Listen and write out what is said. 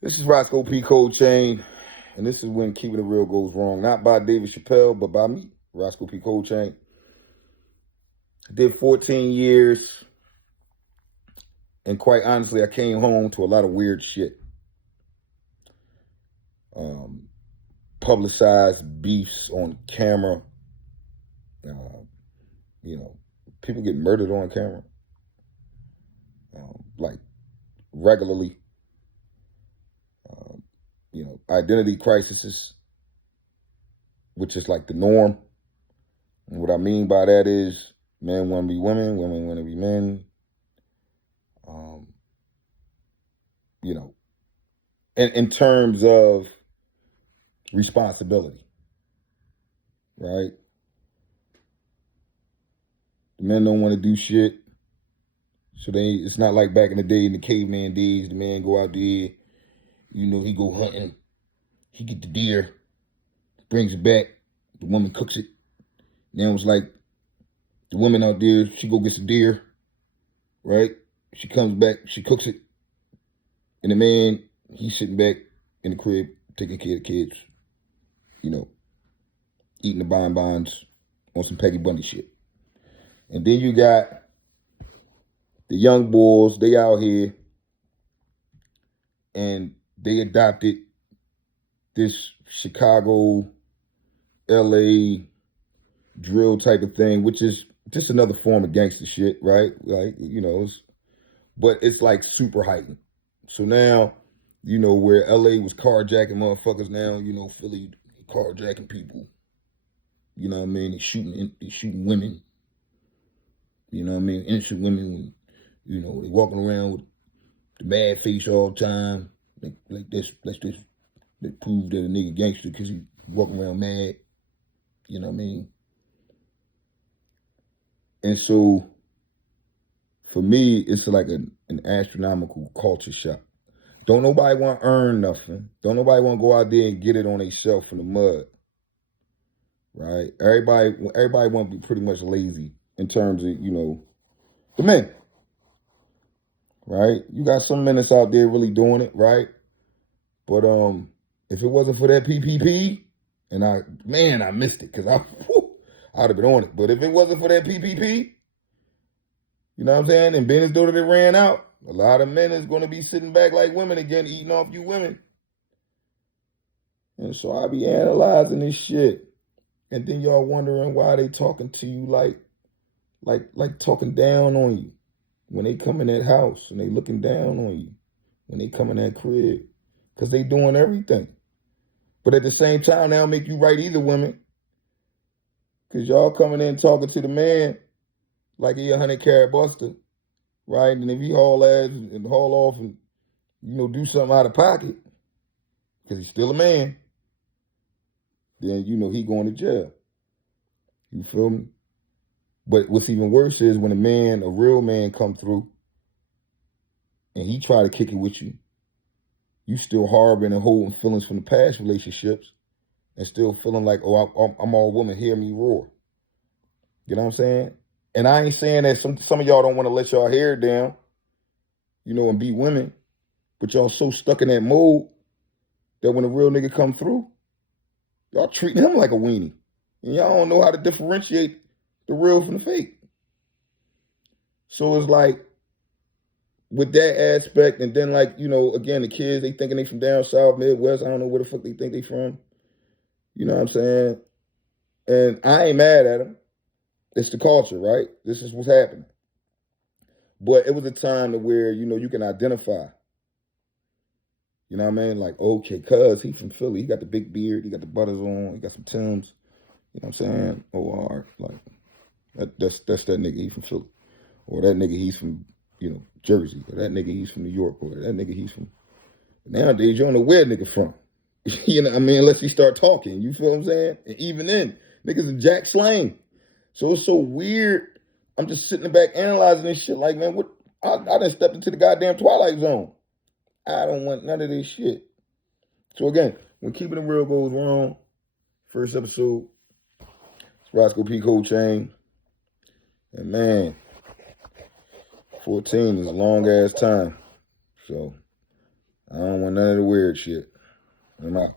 This is Rosco P. COLDCHAIN, and this is when keeping it real goes wrong. Not by David Chappelle, but by me, Rosco P. COLDCHAIN. I did 14 years, and quite honestly, I came home to a lot of weird shit. Um, Publicized beefs on camera. Uh, People get murdered on camera, like regularly. Identity crises, which is like the norm. And what I mean by that is men want to be women, women want to be men. Um, you know, in terms of responsibility, right? The men don't want to do shit. So it's not like back in the day in the caveman days, the man go out there, he go hunting, he get the deer, brings it back, the woman cooks it. Now it's like the woman out there, she go gets the deer, right? She comes back, she cooks it, and the man, he's sitting back in the crib, taking care of the kids, eating the bonbons on some Peggy Bundy shit. And then you got the young boys, they out here, and they adopted this Chicago, LA drill type of thing, which is just another form of gangster shit, right? Like, but it's like super heightened. So now, where LA was carjacking motherfuckers, now, Philly carjacking people. You know what I mean? They shooting women. You know what I mean? Innocent women, they walking around with the mad face all the time. Like this, that prove that a nigga gangster because he walking around mad. You know what I mean? And so, for me, it's like an astronomical culture shock. Don't nobody want to earn nothing. Don't nobody want to go out there and get it on themselves in the mud. Right? Everybody want to be pretty much lazy in terms of, the men. Right? You got some men that's out there really doing it, right? But if it wasn't for that PPP, and I missed it because I'd have been on it. But if it wasn't for that PPP, you know what I'm saying? And business daughter that ran out, a lot of men is going to be sitting back like women again, eating off you women. And so I be analyzing this shit. And then y'all wondering why they talking to you like talking down on you. When they come in that house and they looking down on you. When they come in that crib. Because they doing everything. But at the same time, they don't make you right either, women. Because y'all coming in talking to the man like he 100-carat buster, right? And if he haul ass and haul off and, do something out of pocket, because he's still a man, then, he going to jail. You feel me? But what's even worse is when a real man come through and he try to kick it with you, you still harboring and holding feelings from the past relationships and still feeling like, oh, I'm all woman, hear me roar. You know what I'm saying? And I ain't saying that some of y'all don't want to let y'all hair down, and be women, but y'all so stuck in that mode that when a real nigga come through, y'all treating him like a weenie. And y'all don't know how to differentiate the real from the fake. So it's like, with that aspect, and then like, again, the kids, they thinking they from down south, Midwest, I don't know where the fuck they think they from. You know what I'm saying? And I ain't mad at them. It's the culture, right? This is what's happening. But it was a time to where, you can identify. You know what I mean? Like, okay, cuz he from Philly. He got the big beard. He got the butters on. He got some Timbs. You know what I'm saying? OR. Like, that's that nigga. He from Philly. Or that nigga, he's from, Jersey. Or that nigga, he's from New York. Or that nigga, he's from... Nowadays, you don't know where nigga from. You know what I mean? Unless he start talking. You feel what I'm saying? And even then, niggas are jack slang. So it's so weird. I'm just sitting back analyzing this shit like, man, what? I done stepped into the goddamn Twilight Zone. I don't want none of this shit. So again, when keeping it real goes wrong, first episode, it's Rosco P. COLDCHAIN. And man, 14 is a long ass time. So I don't want doing none of the weird shit. I'm out.